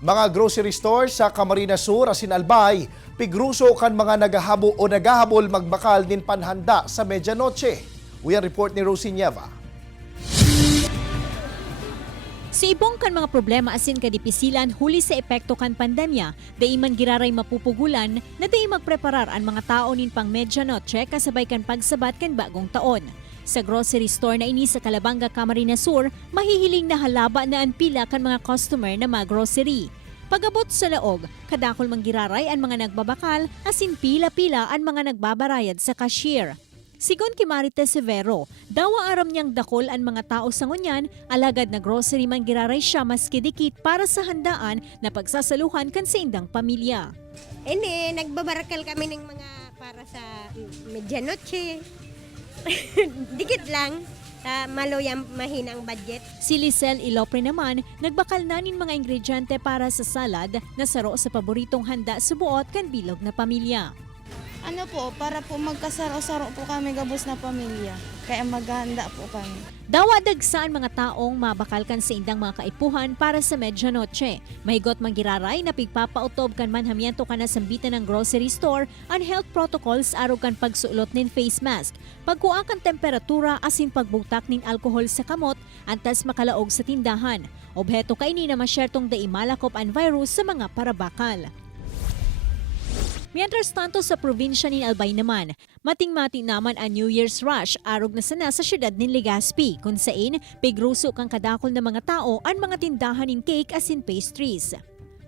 Mga grocery store sa Camarines Sur, asin Albay, pigruso kan mga nagahabol magbakal din panhanda sa medianoche. Uyan report ni Rosie Nieva. Sa ibong kan mga problema asin kadipisilan huli sa epekto kan pandemya, dai man giraray mapupugulan na dai magpreparar ang mga tao nin pang medianoche kasabay kan pagsabat kan bagong taon. Sa grocery store na ini sa Calabanga, Camarines Sur, mahihiling na halaba na ang pila kan mga customer na mag-grocery. Pagabot sa laog, kadakol manggiraray ang mga nagbabakal asin pila-pila ang mga nagbabarayad sa cashier. Sigon kay Marites Severo, dawa aram niyang dakol ang mga tao sa ngunyan, alagad na grocery manggiraray siya maski dikit para sa handaan na pagsasaluhan kan sa indang pamilya. Hindi, nagbabarakal kami ng mga para sa medianoche. Dikit lang, maloyang mahinang budget. Si Lisel Ilopre naman, nagbakal na nin mga ingrediente para sa salad na saro sa paboritong handa sa buot kan bilog na pamilya. Ano po, para po magkasaro-saro po kami gabos na pamilya. Kaya maghahanda po kami. Dawa dagsaan mga taong mabakalkan sa indang mga kaipuhan para sa medianoche. Mahigot manggiraray na pigpapautob kan manhamiento ka na sambitan ng grocery store ang health protocols arog kan pagsuot nin face mask, pagkuha kan temperatura asin pagbutak nin alkohol sa kamot antas makalaog sa tindahan. Obheto kaini na masyertong daimalakop ang virus sa mga parabakal. Mientras tanto sa probinsya ni Albay naman, mating-mati naman ang New Year's rush arog na sana sa syudad ni Legazpi kung saan pigruso kang kadakol na mga tao ang mga tindahan nin cake asin pastries.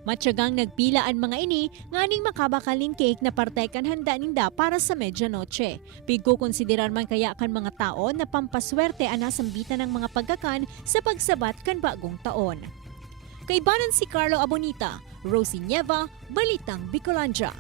Matyagang nagpila ang mga ini nganing makabakalin cake na partay kan handa ninda para sa medianoche. Pigko konsiderar man kaya kan mga tao na pampaswerte ang nasambitan ng mga pagkakan sa pagsabat kan bagong taon. Kaibanan si Carlo Abonita, Rosie Nieva, Balitang Bicolandia.